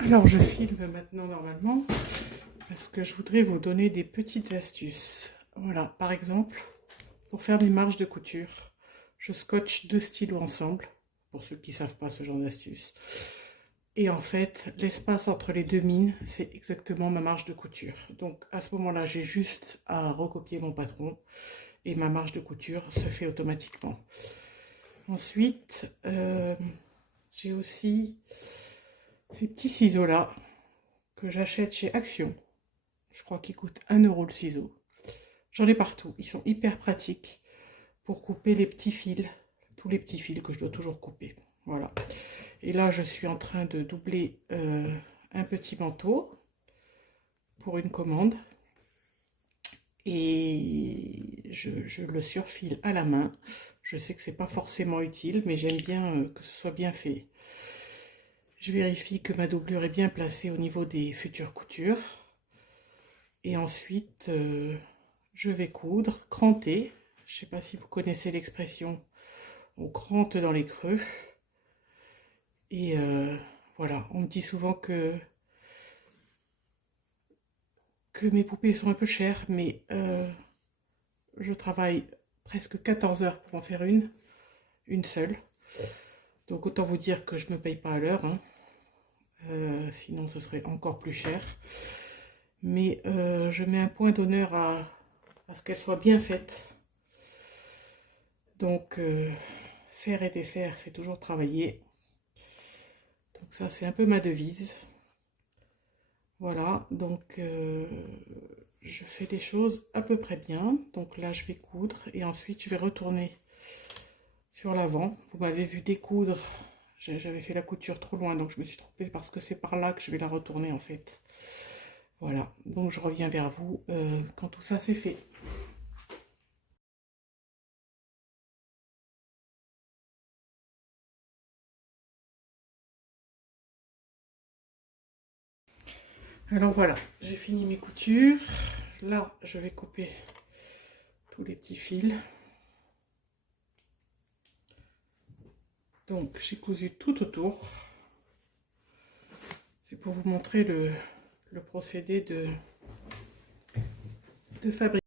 Alors je filme maintenant normalement parce que je voudrais vous donner des petites astuces. Voilà, par exemple, pour faire mes marges de couture, je scotche deux stylos ensemble, pour ceux qui ne savent pas ce genre d'astuce. Et en fait, l'espace entre les deux mines, c'est exactement ma marge de couture. Donc à ce moment-là, j'ai juste à recopier mon patron et ma marge de couture se fait automatiquement. Ensuite, j'ai aussi ces petits ciseaux-là que j'achète chez Action. Je crois qu'ils coûtent 1 € le ciseau. J'en ai partout. Ils sont hyper pratiques pour couper les petits fils, tous les petits fils que je dois toujours couper. Voilà. Et là, je suis en train de doubler un petit manteau pour une commande. Et je le surfile à la main. Je sais que c'est pas forcément utile, mais j'aime bien que ce soit bien fait. Je vérifie que ma doublure est bien placée au niveau des futures coutures. Et ensuite, je vais coudre, cranter. Je ne sais pas si vous connaissez l'expression. On crante dans les creux. Et voilà, on me dit souvent que mes poupées sont un peu chères, mais je travaille presque 14 heures pour en faire une seule. Donc autant vous dire que je ne me paye pas à l'heure, hein. Sinon ce serait encore plus cher. Mais je mets un point d'honneur à ce qu'elle soit bien faite. Donc faire et défaire, c'est toujours travailler. Donc ça, c'est un peu ma devise. Voilà, donc je fais des choses à peu près bien. Donc là, je vais coudre et ensuite, je vais retourner sur l'avant. Vous m'avez vu découdre. J'avais fait la couture trop loin, donc je me suis trompée parce que c'est par là que je vais la retourner en fait. Voilà, donc je reviens vers vous quand tout ça c'est fait. Alors voilà, j'ai fini mes coutures. Là, je vais couper tous les petits fils. Donc, j'ai cousu tout autour. C'est pour vous montrer le procédé de fabrication.